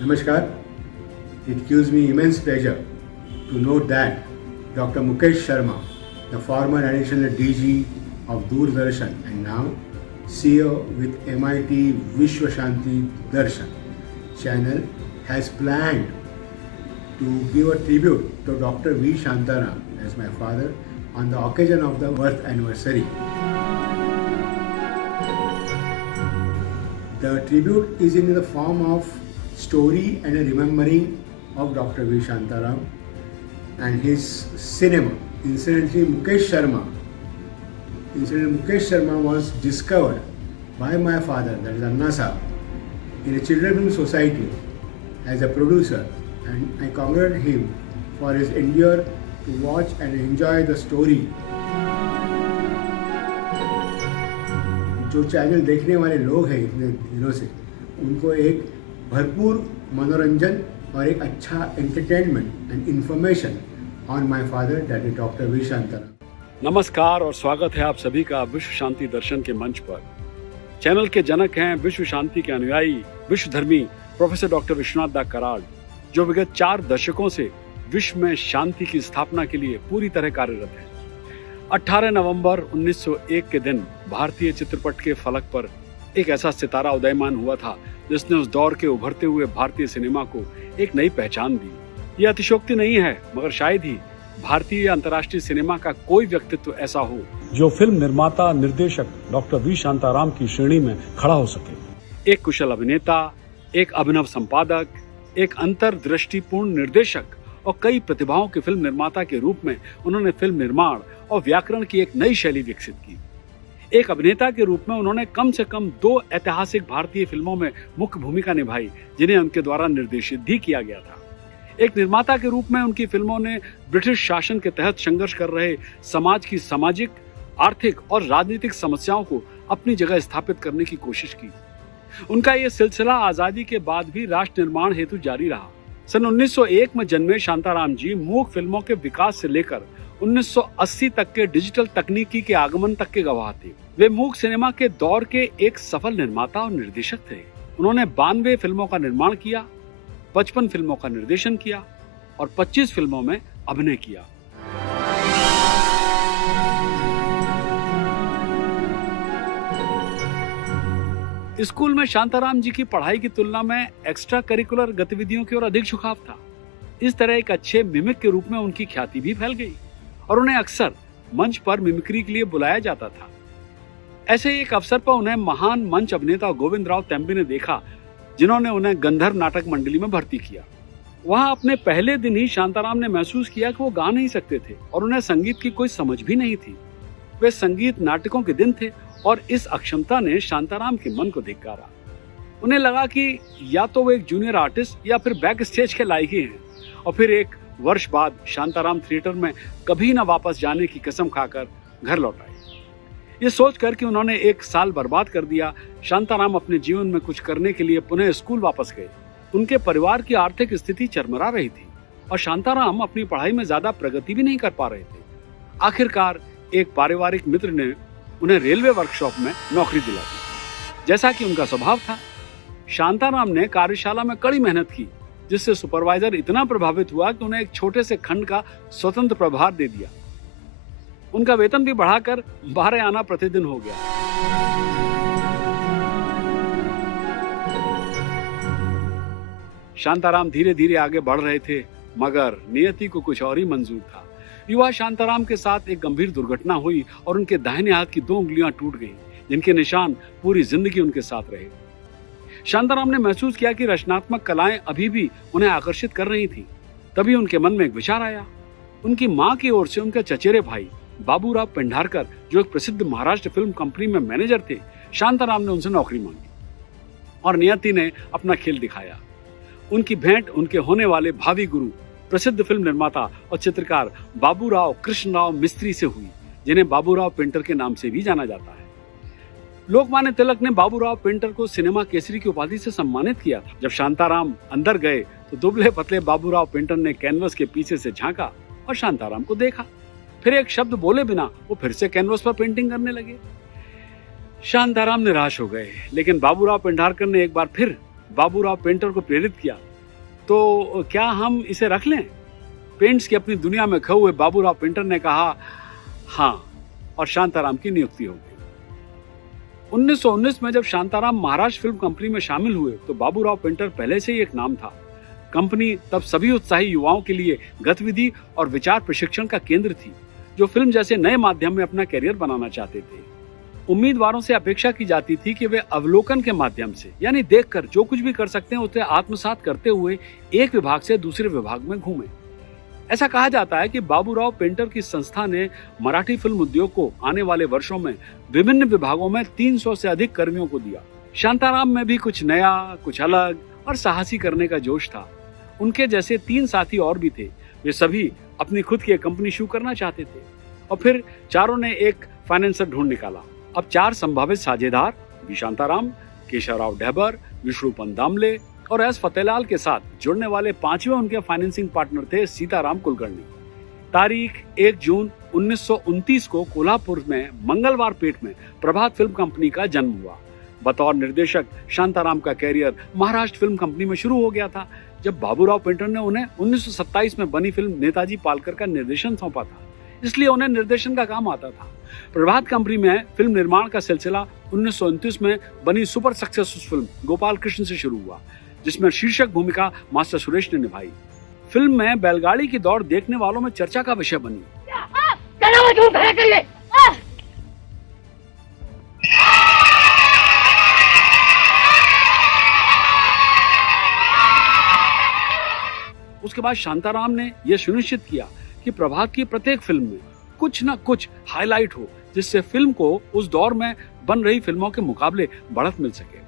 Namaskar. It gives me immense pleasure to note that Dr. Mukesh Sharma, the former additional DG of Doordarshan and now CEO with MIT Vishwa Shanti Darshan channel, has planned to give a tribute to Dr. V. Shantaram as my father on the occasion of the birth anniversary. The tribute is in the form of story and a remembering of Dr. V. Shantaram and his cinema. Incidentally, Mukesh Sharma was discovered by my father, that is Anna Saab, in a children's film society as a producer, and I congratulate him for his endeavor to watch and enjoy the story. जो channel देखने वाले लोग हैं इतने दिनों से, उनको एक भरपूर मनोरंजन और एक अच्छा entertainment and information on my father that is doctor V Shantaram. नमस्कार और स्वागत है आप सभी का विश्व शांति दर्शन के मंच पर। चैनल के जनक हैं विश्व शांति के अनुयायी विश्वधर्मी प्रोफेसर डॉक्टर विश्वनाथ दा कराड़, जो विगत 4 दशकों से विश्व में शांति की स्थापना के लिए पूरी तरह कार्यरत हैं। 18 नवंबर 1901 के दिन भारतीय चित्रपट के फलक पर एक ऐसा सितारा उदयमान हुआ था जिसने उस दौर के उभरते हुए भारतीय सिनेमा को एक नई पहचान दी। यह अतिशयोक्ति नहीं है, मगर शायद ही भारतीय या अंतर्राष्ट्रीय सिनेमा का कोई व्यक्तित्व ऐसा हो जो फिल्म निर्माता निर्देशक डॉक्टर वी शांताराम की श्रेणी में खड़ा हो सके। एक कुशल अभिनेता, एक अभिनव संपादक, एक अंतर्दृष्टिपूर्ण निर्देशक और कई प्रतिभाओं के फिल्म निर्माता के रूप में उन्होंने फिल्म निर्माण और व्याकरण की एक नई शैली विकसित की। एक अभिनेता के रूप में उन्होंने कम से कम 2 ऐतिहासिक भारतीय फिल्मों में मुख्य भूमिका निभाई, जिन्हें उनके द्वारा निर्देशित भी किया गया था। एक निर्माता के रूप में उनकी फिल्मों ने ब्रिटिश शासन के तहत संघर्ष कर रहे समाज की सामाजिक, आर्थिक और राजनीतिक समस्याओं को अपनी जगह स्थापित करने की कोशिश की। उनका यह सिलसिला आजादी के बाद भी राष्ट्र निर्माण हेतु जारी रहा। सन 1901 में जन्मे शांताराम जी मूक फिल्मों के विकास से लेकर 1980 तक के डिजिटल तकनीकी के आगमन तक के गवाह थे। वे मूक सिनेमा के दौर के एक सफल निर्माता और निर्देशक थे। उन्होंने 92 फिल्मों का निर्माण किया, 55 फिल्मों का निर्देशन किया और 25 फिल्मों में अभिनय किया। स्कूल में शांताराम जी की पढ़ाई की तुलना में एक्स्ट्रा करिकुलर गतिविधियों की ओर अधिक झुकाव था। इस तरह एक अच्छे मिमिक के रूप में उनकी ख्याति भी फैल गई और उन्हें अक्सर मंच पर मिमिक्री के लिए बुलाया जाता था। ऐसे ही एक अवसर पर उन्हें महान मंच अभिनेता गोविंदराव तेम्बे ने देखा, जिन्होंने उन्हें गंधर्व नाटक मंडली में भर्ती किया। वहां अपने पहले दिन ही शांताराम ने महसूस किया कि वो गा नहीं सकते थे और उन्हें संगीत की कोई समझ भी नहीं थी। वे संगीत नाटकों के दिन थे और इस अक्षमता ने शांताराम के मन को धिक्कारा। उन्हें लगा कि या तो वो एक जूनियर आर्टिस्ट या फिर बैक स्टेज के लायक ही हैं। और फिर 1 वर्ष बाद शांताराम थिएटर में कभी न वापस जाने की कसम खाकर घर लौट आए। ये सोचकर कि उन्होंने 1 साल बर्बाद कर दिया, शांताराम अपने जीवन में कुछ करने के लिए पुनः स्कूल वापस गए। उनके परिवार की आर्थिक स्थिति चरमरा रही थी और शांताराम अपनी पढ़ाई में ज्यादा प्रगति भी नहीं कर पा रहे थे। आखिरकार एक पारिवारिक मित्र ने उन्हें रेलवे वर्कशॉप में नौकरी दिला दी। जैसा कि उनका स्वभाव था, शांताराम ने कार्यशाला में कड़ी मेहनत की, जिससे सुपरवाइजर इतना प्रभावित हुआ कि उन्हें एक छोटे से खंड का स्वतंत्र प्रभार दे दिया। उनका वेतन भी बढ़ाकर 12 आना प्रतिदिन हो गया। शांताराम धीरे धीरे आगे बढ़ रहे थे, मगर नियति को कुछ और ही मंजूर था। युवा शांताराम के साथ एक गंभीर दुर्घटना हुई और उनके दाहिने हाथ की 2 उंगलियां टूट गईं, जिनके निशान पूरी जिंदगी उनके साथ रहे। शांताराम ने महसूस किया कि रचनात्मक कलाएं अभी भी उन्हें आकर्षित कर रही थी। तभी उनके मन में एक विचार आया। उनकी मां की ओर से उनके चचेरे भाई बाबूराव पेंढारकर, जो एक प्रसिद्ध महाराष्ट्र फिल्म कंपनी में मैनेजर थे, शांताराम ने उनसे नौकरी मांगी और नियति ने अपना खेल दिखाया। उनकी भेंट उनके होने वाले भावी गुरु, प्रसिद्ध फिल्म निर्माता और चित्रकार बाबूराव कृष्णराव मिस्त्री से हुई, जिन्हें बाबूराव पेंटर के नाम से भी जाना जाता है। लोकमान्य तिलक ने बाबूराव पेंटर को सिनेमा केसरी की उपाधि से सम्मानित किया था। जब शांताराम अंदर गए तो दुबले पतले बाबूराव पेंटर ने कैनवस के पीछे से झांका और शांताराम को देखा। फिर एक शब्द बोले बिना वो फिर से कैनवस पर पेंटिंग करने लगे। शांताराम निराश हो गए, लेकिन बाबूराव पेंढारकर ने एक बार फिर बाबूराव पेंटर को प्रेरित किया तो क्या हम इसे रख लें? पेंट्स की अपनी दुनिया में खोए हुए बाबूराव पेंटर ने कहा हाँ, और शांताराम की नियुक्ति हो गई। 1919 में जब शांताराम महाराष्ट्र फिल्म कंपनी में शामिल हुए तो बाबूराव पेंटर पहले से ही एक नाम था। कंपनी तब सभी उत्साही युवाओं के लिए गतिविधि और विचार प्रशिक्षण का केंद्र थी, जो फिल्म जैसे नए माध्यम में अपना करियर बनाना चाहते थे। उम्मीदवारों से अपेक्षा की जाती थी कि वे अवलोकन के माध्यम से, यानी देखकर जो कुछ भी कर सकते हैं उसे आत्मसात करते हुए एक विभाग से दूसरे विभाग में घूमें। ऐसा कहा जाता है कि बाबूराव पेंटर की संस्था ने मराठी फिल्म उद्योग को आने वाले वर्षों में विभिन्न विभागों में 300 से अधिक कर्मियों को दिया। शांताराम में भी कुछ नया, कुछ अलग और साहसी करने का जोश था। उनके जैसे 3 साथी और भी थे। वे सभी अपनी खुद की एक कंपनी शुरू करना चाहते थे और फिर चारों ने एक फाइनेंसर ढूंढ निकाला। अब 4 संभावित साझेदार वी शांताराम, केशवराव डहबर, विष्णुपंत दामले और एस फतेहलाल के साथ जुड़ने वाले 5वें उनके फाइनेंसिंग पार्टनर थे सीताराम कुलकर्णी। तारीख 1 जून 1929 को कोल्हापुर में मंगलवार पेट में प्रभात फिल्म कंपनी का जन्म हुआ। बतौर निर्देशक शांताराम का कैरियर महाराष्ट्र फिल्म कंपनी में शुरू हो गया था, जब बाबूराव पेंटर ने उन्हें 1927 में बनी फिल्म नेताजी पालकर का निर्देशन सौंपा था, इसलिए उन्हें निर्देशन का काम आता था। प्रभात कंपनी में फिल्म निर्माण का सिलसिला 1929 में बनी super successful film Gopal Krishna से शुरू हुआ, जिसमें शीर्षक भूमिका मास्टर सुरेश ने निभाई। फिल्म में बैलगाड़ी की दौड़ देखने वालों में चर्चा का विषय बनी। उसके बाद शांताराम ने यह सुनिश्चित किया कि प्रभात की प्रत्येक फिल्म में कुछ न कुछ हाईलाइट हो, जिससे फिल्म को उस दौर में बन रही फिल्मों के मुकाबले बढ़त मिल सके।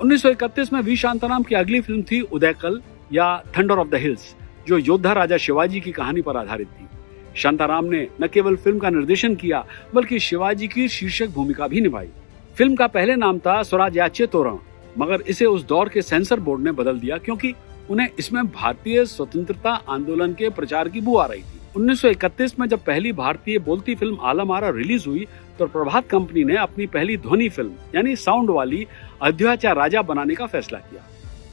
1931 में वी शांताराम की अगली फिल्म थी उदयकल या थंडर ऑफ द हिल्स, जो योद्धा राजा शिवाजी की कहानी पर आधारित थी। शांताराम ने न केवल फिल्म का निर्देशन किया बल्कि शिवाजी की शीर्षक भूमिका भी निभाई। फिल्म का पहले नाम था स्वराज्याचे तोरण, मगर इसे उस दौर के सेंसर बोर्ड ने बदल दिया क्योंकि उन्हें इसमें भारतीय स्वतंत्रता आंदोलन के प्रचार की बू आ रही थी। 1931 में जब पहली भारतीय बोलती फिल्म आलम आरा रिलीज हुई तो प्रभात कंपनी ने अपनी पहली ध्वनि फिल्म यानी साउंड वाली अयोध्या राजा बनाने का फैसला किया,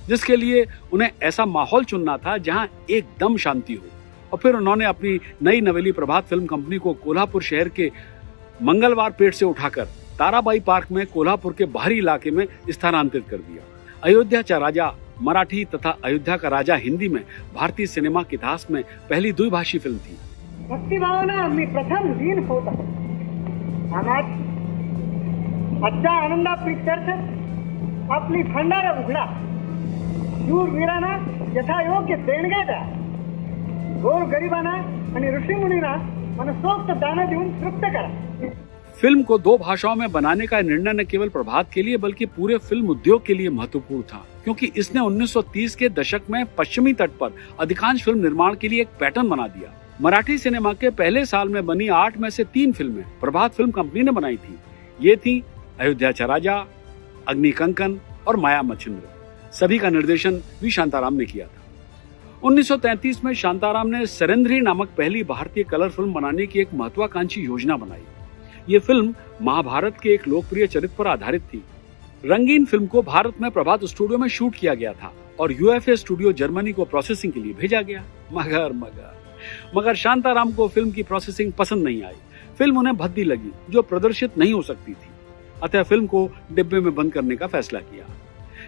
जिसके लिए उन्हें ऐसा माहौल चुनना था जहां एकदम शांति हो। और फिर उन्होंने अपनी नई नवेली प्रभात फिल्म कंपनी को कोल्हापुर शहर के मंगलवार पेट से उठाकर ताराबाई पार्क में कोल्हापुर के बाहरी इलाके में स्थानांतरित कर दिया। अयोध्या राजा मराठी तथा अयोध्या का राजा हिंदी में भारतीय सिनेमा के इतिहास में पहली द्विभाषी फिल्म थी। भक्तिभावना मी प्रथम दिन होता आजच्या आनंदा प्रीत्यर्थ आपली भंडारा उघडा, शूरवीरांना यथायोग्य देणग्या द्या, गोर गरिबांना आणि ऋषीमुनींना मनसोक्त दान देऊन तृप्त करा। फिल्म को 2 भाषाओं में बनाने का निर्णय न केवल प्रभात के लिए बल्कि पूरे फिल्म उद्योग के लिए महत्वपूर्ण था, क्योंकि इसने 1930 के दशक में पश्चिमी तट पर अधिकांश फिल्म निर्माण के लिए एक पैटर्न बना दिया। मराठी सिनेमा के पहले साल में बनी 8 में से 3 फिल्में प्रभात फिल्म कंपनी ने बनाई थी। ये थी अयोध्या राजा, अग्नि कंकन और माया मच्छिंद्र। सभी का निर्देशन वी शांताराम ने किया था। 1933 में शांताराम ने सरेंद्री नामक पहली भारतीय कलर फिल्म बनाने की एक महत्वाकांक्षी योजना बनाई। ये फिल्म महाभारत के एक लोकप्रिय चरित्र पर आधारित थी। रंगीन फिल्म को भारत में प्रभात स्टूडियो में शूट किया गया था और यूएफए स्टूडियो जर्मनी को प्रोसेसिंग के लिए भेजा गया। मगर शांताराम को फिल्म की प्रोसेसिंग पसंद नहीं आई। फिल्म उन्हें भद्दी लगी जो प्रदर्शित नहीं हो सकती थी, अतः फिल्म को डिब्बे में बंद करने का फैसला किया।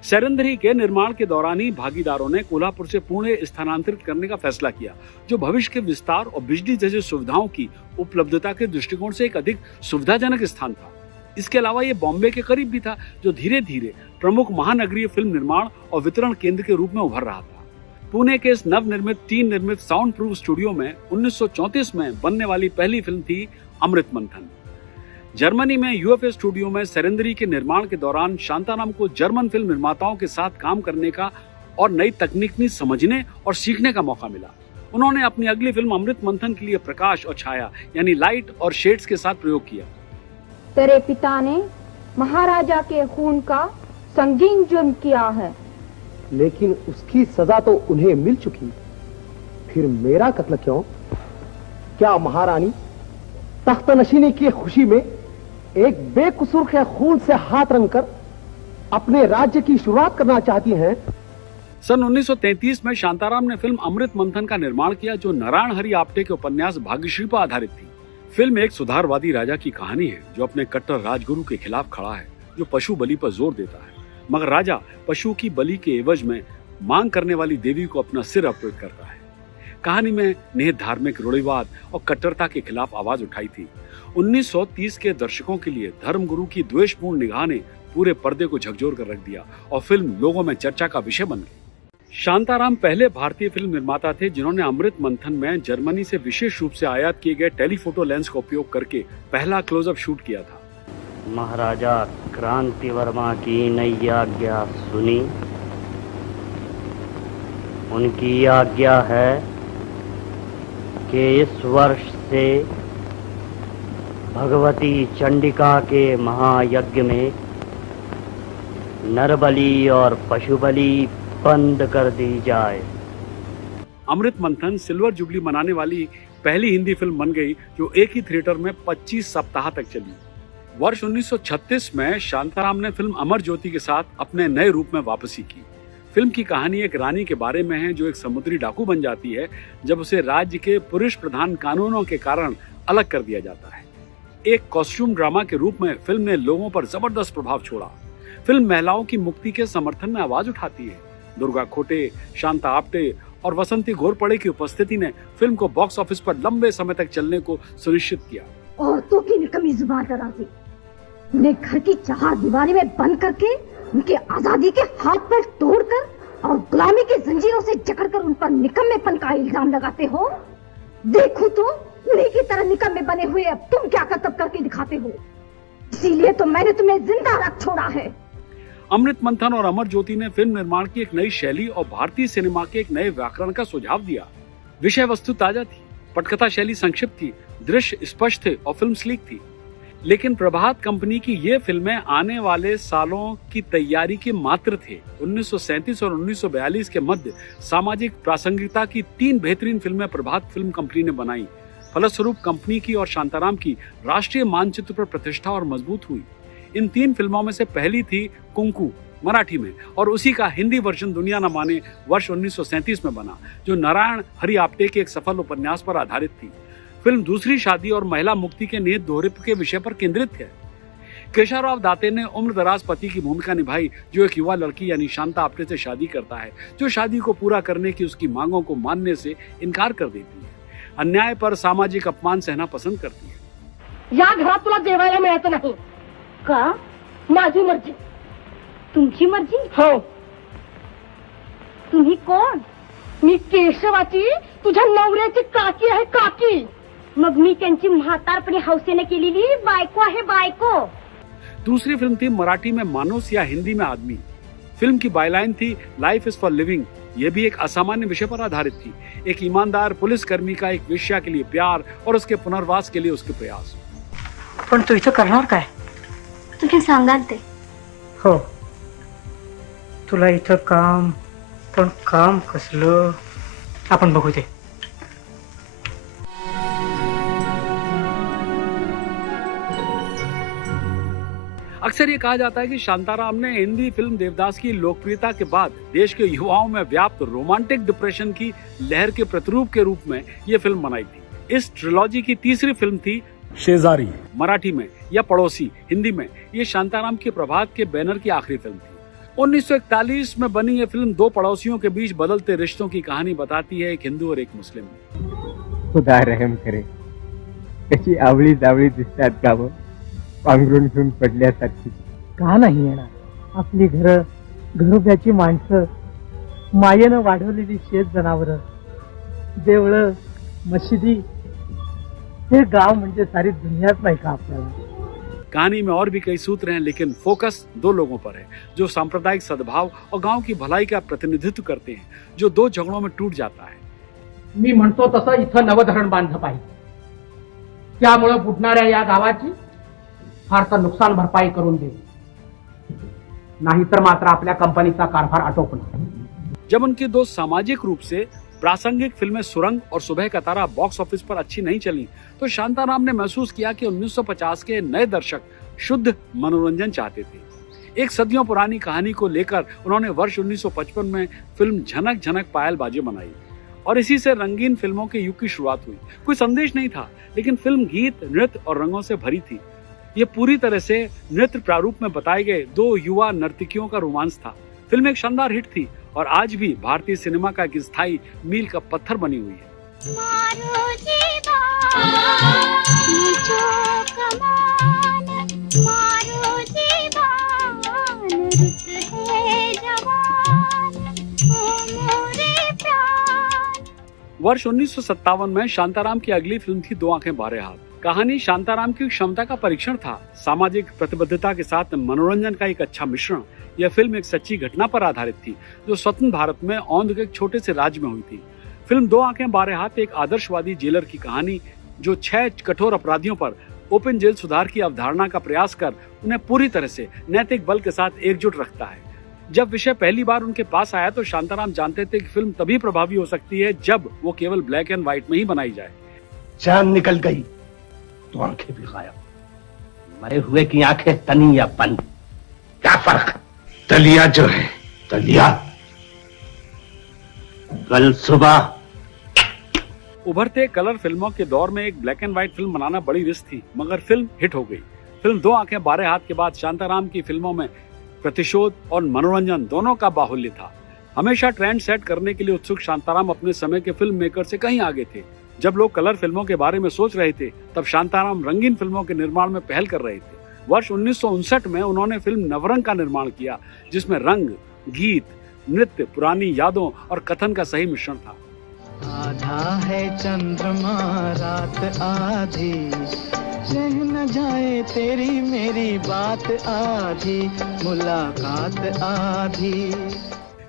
सरेंद्री के निर्माण के दौरान ही भागीदारों ने कोल्हापुर से पुणे स्थानांतरित करने का फैसला किया, जो भविष्य के विस्तार और बिजली जैसी सुविधाओं की उपलब्धता के दृष्टिकोण से एक अधिक सुविधाजनक स्थान था। इसके अलावा ये बॉम्बे के करीब भी था, जो धीरे धीरे प्रमुख महानगरीय फिल्म निर्माण और वितरण केंद्र के रूप में उभर रहा था। पुणे के इस नवनिर्मित 3 निर्मित साउंड प्रूफ स्टूडियो में 1934 में बनने वाली पहली फिल्म थी अमृत मंथन। जर्मनी में यूएफए स्टूडियो में सरेंद्री के निर्माण के दौरान शांताराम को जर्मन फिल्म निर्माताओं के साथ काम करने का और नई तकनीक समझने और सीखने का मौका मिला। उन्होंने अपनी अगली फिल्म अमृत मंथन के लिए प्रकाश और छाया यानी लाइट और शेड्स के साथ प्रयोग किया। तेरे पिता ने महाराजा के खून का संगीन जुर्म किया है, लेकिन उसकी सजा तो उन्हें मिल चुकी, फिर मेरा कत्ल क्यों? क्या महारानी तख्तनशीनी की खुशी में एक बेकसूर के खून से हाथ रंगकर अपने राज्य की शुरुआत करना चाहती हैं? सन 1933 में शांताराम ने फिल्म अमृत मंथन का निर्माण किया, जो नारायण हरि आपटे के उपन्यास भाग्यश्री पर आधारित थी। फिल्म एक सुधारवादी राजा की कहानी है जो अपने कट्टर राजगुरु के खिलाफ खड़ा है, जो पशु बलि पर जोर देता है, मगर राजा पशु की बलि के एवज में मांग करने वाली देवी को अपना सिर अर्पित करता है। कहानी में निहित धार्मिक रूढ़िवाद और कट्टरता के खिलाफ आवाज उठाई थी। 1930 के दर्शकों के लिए धर्मगुरु की द्वेषपूर्ण निगाह ने पूरे पर्दे को झकझोर कर रख दिया और फिल्म लोगों में चर्चा का विषय बन गई। शांताराम पहले भारतीय फिल्म निर्माता थे जिन्होंने अमृत मंथन में जर्मनी से विशेष रूप से आयात किए गए टेलीफोटो लेंस का उपयोग करके पहला क्लोजअप शूट किया था। महाराजा क्रांति वर्मा की नई आज्ञा सुनी। उनकी आज्ञा है कि इस वर्ष से भगवती चंडिका के महायज्ञ में नरबलि और पशुबलि बंद कर दी जाए। अमृत मंथन सिल्वर जुबली मनाने वाली पहली हिंदी फिल्म बन गई जो एक ही थिएटर में 25 सप्ताह तक चली। वर्ष 1936 में शांताराम ने फिल्म अमर ज्योति के साथ अपने नए रूप में वापसी की। फिल्म की कहानी एक रानी के बारे में है जो एक समुद्री डाकू बन जाती है जब उसे राज्य के पुरुष प्रधान कानूनों के कारण अलग कर दिया जाता है। एक कॉस्ट्यूम ड्रामा के रूप में फिल्म ने लोगों पर जबरदस्त प्रभाव छोड़ा। फिल्म महिलाओं की मुक्ति के समर्थन में आवाज उठाती है। दुर्गा खोटे, शांता आप्टे और वसंती घोरपड़े की उपस्थिति ने फिल्म को बॉक्स ऑफिस पर लंबे समय तक चलने को सुनिश्चित किया। औरतों की निकम्मी जुबान दराजी, उन्हें घर की चार दीवारी में बंद करके उनके आजादी के हाथ पैर तोड़कर और गुलामी की जंजीरों से जकड़कर उन पर निकम्मेपन का इल्जाम लगाते हो। देखो तो उन्हीं की तरह निकम्मे बने हुए अब तुम क्या करतब करके दिखाते हो। इसीलिए तो मैंने तुम्हें जिंदा रख छोड़ा है। अमृत मंथन और अमर ज्योति ने फिल्म निर्माण की एक नई शैली और भारतीय सिनेमा के एक नए व्याकरण का सुझाव दिया। विषय वस्तु ताजा थी, पटकथा शैली संक्षिप्त थी, दृश्य स्पष्ट थे और फिल्म स्लीक थी। लेकिन प्रभात कंपनी की ये फिल्में आने वाले सालों की तैयारी के मात्र थे। 1937 और 1942 के मध्य सामाजिक प्रासंगिकता की 3 बेहतरीन फिल्में प्रभात फिल्म कंपनी ने बनाई। फलस्वरूप कंपनी की और शांताराम की राष्ट्रीय मानचित्र पर प्रतिष्ठा और मजबूत हुई। इन 3 फिल्मों में से पहली थी कुंकू मराठी में, और उसी का हिंदी वर्जन दुनिया न माने वर्ष 1937 में बना, जो नारायण हरि आपटे के एक सफल उपन्यास पर आधारित थी। फिल्म दूसरी शादी और महिला मुक्ति के निहित दोहरे के विषय पर केंद्रित है। केशवराव दाते ने उम्रदराज पति की भूमिका निभाई, जो एक युवा लड़की यानी शांता आप्टे से शादी करता है, जो शादी को पूरा करने की उसकी मांगों को मानने से इनकार कर देती है। अन्याय पर सामाजिक अपमान सहना पसंद करती है। या घरात तुला जेवायला मिळायचं नाही का? माझी मर्जी। तुमची मर्जी? हो। तुम्ही कोण? मी केशवाची तुझ्या नवऱ्याची काकी आहे, काकी। मग मी त्यांची म्हातारपणी हौसेने केलेली बायको आहे, बायको। दूसरी फिल्म थी मराठी में मानुस या हिंदी में आदमी। फिल्म की बायलाइन थी लाइफ इज फॉर लिविंग। ये भी एक असामान्य विषय पर आधारित थी, एक ईमानदार पुलिसकर्मी का एक वेश्या के लिए प्यार और उसके पुनर्वास के लिए उसके प्रयास। पण तू इथं करणार काय? तुम्ही सांगाल ते। हो, तुला इथं काम, पण काम कसलं आपण बघू ते। अक्सर ये कहा जाता है कि शांताराम ने हिंदी फिल्म देवदास की लोकप्रियता के बाद देश के युवाओं में व्याप्त रोमांटिक डिप्रेशन की लहर के प्रतिरूप के रूप में ये फिल्म बनाई थी। इस ट्रिलॉजी की तीसरी फिल्म थी शेजारी मराठी में या पड़ोसी हिंदी में। ये शांताराम के प्रभात के बैनर की आखिरी फिल्म थी। 1941 में बनी ये फिल्म 2 पड़ोसियों के बीच बदलते रिश्तों की कहानी बताती है, एक हिंदू और एक मुस्लिम। खुदा रहम करे, कशी आवळी जावळी दिसतात गावं पांघरून घेऊन पडल्यासारखी। का नाही येणार? आपली घरं, घरोब्याची माणसं, मायेनं वाढवलेली शेत जनावरं, देवळं, मशिदी, हे गाव म्हणजे सारी दुनियाच नाही का आपल्याला? कहानी में और भी कई सूत्र हैं, लेकिन फोकस 2 लोगों पर है जो सांप्रदायिक सद्भाव और गांव की भलाई का प्रतिनिधित्व करते हैं, जो 2 झगड़ों में टूट जाता है। मी म्हणतो तसं इथं नवधरण बांधलं पाहिजे, त्यामुळे बुडणाऱ्या या गावाची फारसं नुकसान भरपाई करून दे, नाहीतर मात्र आपल्या कंपनीचा कारभार आटोपणार। जब उनकी 2 सामाजिक रूप से प्रासंगिक फिल्में सुरंग और सुबह का तारा बॉक्स ऑफिस पर अच्छी नहीं चली, तो शांताराम ने महसूस किया कि 1950 के नए दर्शक शुद्ध मनोरंजन चाहते थे। एक सदियों पुरानी कहानी को लेकर उन्होंने वर्ष 1955 में फिल्म झनक झनक पायल बाजे बनाई और इसी से रंगीन फिल्मों के युग की शुरुआत हुई। कोई संदेश नहीं था, लेकिन फिल्म गीत, नृत्य और रंगों से भरी थी। ये पूरी तरह से नृत्य प्रारूप में बताए गए दो युवा नर्तकियों का रोमांस था। फिल्म एक शानदार हिट थी और आज भी भारतीय सिनेमा का एक स्थायी मील का पत्थर बनी हुई है। वर्ष 1957 में शांताराम की अगली फिल्म थी दो आंखें बारह हाथ। कहानी शांताराम की क्षमता का परीक्षण था। सामाजिक प्रतिबद्धता के साथ मनोरंजन का एक अच्छा मिश्रण। यह फिल्म एक सच्ची घटना पर आधारित थी जो स्वतंत्र भारत में औंध के एक छोटे से राज्य में हुई थी। फिल्म दो आंखें बारह हाथ एक आदर्शवादी जेलर की कहानी जो 6 कठोर अपराधियों पर ओपन जेल सुधार की अवधारणा का प्रयास कर उन्हें पूरी तरह से नैतिक बल के साथ एकजुट रखता है। जब विषय पहली बार उनके पास आया तो शांताराम जानते थे कि फिल्म तभी प्रभावी हो सकती है जब वो केवल ब्लैक एंड व्हाइट में ही बनाई जाए। जान निकल गई तो आंखें भी गायब। मरे हुए की आंखें तनी या बंद, क्या फर्क? तलिया जो है तलिया। कल सुबह उभरते कलर फिल्मों के दौर में एक ब्लैक एंड व्हाइट फिल्म बनाना बड़ी रिस्क थी, मगर फिल्म हिट हो गई। फिल्म दो आंखें बारह हाथ के बाद शांताराम की फिल्मों में प्रतिशोध और मनोरंजन दोनों का बाहुल्य था। हमेशा ट्रेंड सेट करने के लिए उत्सुक शांताराम अपने समय के फिल्म मेकर से कहीं आगे थे। जब लोग कलर फिल्मों के बारे में सोच रहे थे, तब शांताराम रंगीन फिल्मों के निर्माण में पहल कर रहे थे। वर्ष 1959 में उन्होंने फिल्म नवरंग का निर्माण किया, जिसमें रंग, गीत, नृत्य, पुरानी यादों और कथन का सही मिश्रण था। आधा है चंद्रमा रात आधी, रह न जाए तेरी मेरी बात आधी, मुलाकात आधी।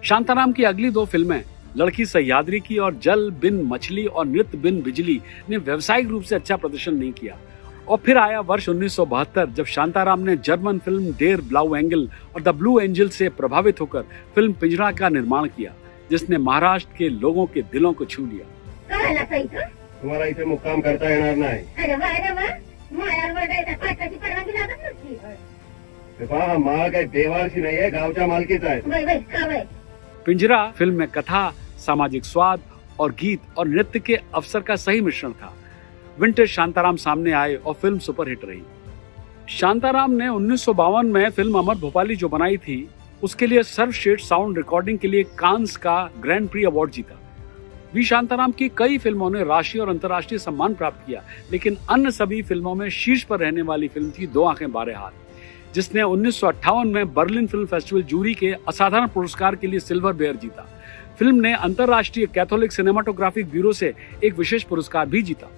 शांताराम की अगली दो फिल्में लड़की सह्याद्री की और जल बिन मछली और नृत्य बिन बिजली ने व्यावसायिक रूप से अच्छा प्रदर्शन नहीं किया। और फिर आया वर्ष 1972 जब शांताराम ने जर्मन फिल्म डेर ब्लाउ एंगल और द ब्लू एंजल से प्रभावित होकर फिल्म पिंजरा का निर्माण किया, जिसने महाराष्ट्र के लोगों के दिलों को छू लिया। तुम्हारा इथे मुक्काम करता येणार नाही। माळ काही देवाची नाही आहे, गावच्या मालकीचा आहे। पिंजरा फिल्म में कथा, सामाजिक स्वाद और गीत और नृत्य के अवसर का सही मिश्रण था। विंटेज शांताराम सामने आए और फिल्म सुपरहिट रही। शांताराम ने 1952 में फिल्म अमर भोपाली जो बनाई थी, उसके लिए सर्वश्रेष्ठ साउंड रिकॉर्डिंग के लिए कांस का ग्रैंड प्री अवार्ड जीता। वी शांताराम की कई फिल्मों ने राष्ट्रीय और अंतर्राष्ट्रीय सम्मान प्राप्त किया, लेकिन अन्य सभी फिल्मों में शीर्ष पर रहने वाली फिल्म थी दो आंखें बारह हाथ, जिसने 1958 में बर्लिन फिल्म फेस्टिवल जूरी के असाधारण पुरस्कार के लिए सिल्वर बेयर जीता। फिल्म ने अंतर्राष्ट्रीय कैथोलिक सिनेमाटोग्राफिक ब्यूरो से एक विशेष पुरस्कार भी जीता।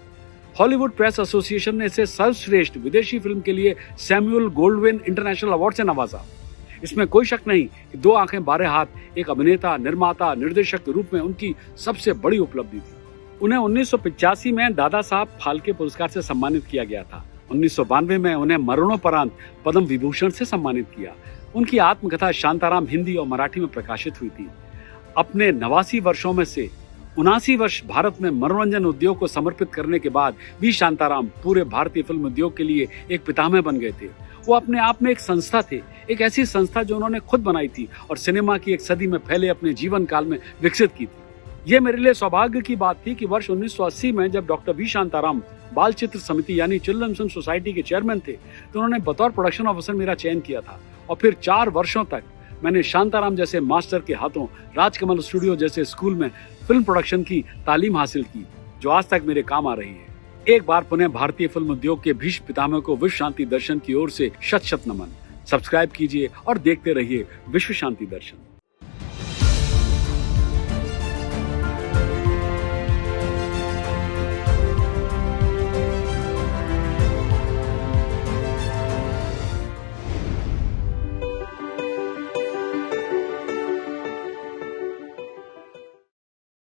हॉलीवुड प्रेस एसोसिएशन ने इसे सर्वश्रेष्ठ विदेशी फिल्म के लिए सैमुअल गोल्डविन इंटरनेशनल अवार्ड से नवाजा। इसमें कोई शक नहीं कि दो आंखें बारह हाथ एक अभिनेता, निर्माता, निर्देशक के रूप में उनकी सबसे बड़ी उपलब्धि थी। उन्हें 1985 में दादा साहब फाल्के पुरस्कार से सम्मानित किया गया था। 1992 में उन्हें मरणोपरांत पद्म विभूषण से सम्मानित किया। उनकी आत्मकथा शांताराम हिंदी और मराठी में प्रकाशित हुई थी। अपने 89 वर्षों में से 79 वर्ष भारत में मनोरंजन उद्योग को समर्पित करने के बाद भी शांताराम पूरे भारतीय फिल्म उद्योग के लिए एक पितामह बन गए थे। वो अपने आप में एक संस्था थे, एक ऐसी संस्था जो उन्होंने खुद बनाई थी और सिनेमा की एक सदी में फैले अपने जीवन काल में विकसित की थी। ये मेरे लिए सौभाग्य की बात थी कि वर्ष 1980 में जब डॉक्टर वी शांताराम बाल चित्र समिति यानी चिल्ड्रन फिल्म सोसाइटी के चेयरमैन थे, तो उन्होंने बतौर प्रोडक्शन ऑफिसर मेरा चयन किया था। और फिर 4 वर्षों तक मैंने शांताराम जैसे मास्टर के हाथों राजकमल स्टूडियो जैसे स्कूल में फिल्म प्रोडक्शन की तालीम हासिल की, जो आज तक मेरे काम आ रही है। एक बार पुनः भारतीय फिल्म उद्योग के भीष्म पितामह को विश्व शांति दर्शन की ओर से शत शत नमन। सब्सक्राइब कीजिए और देखते रहिए विश्व शांति दर्शन।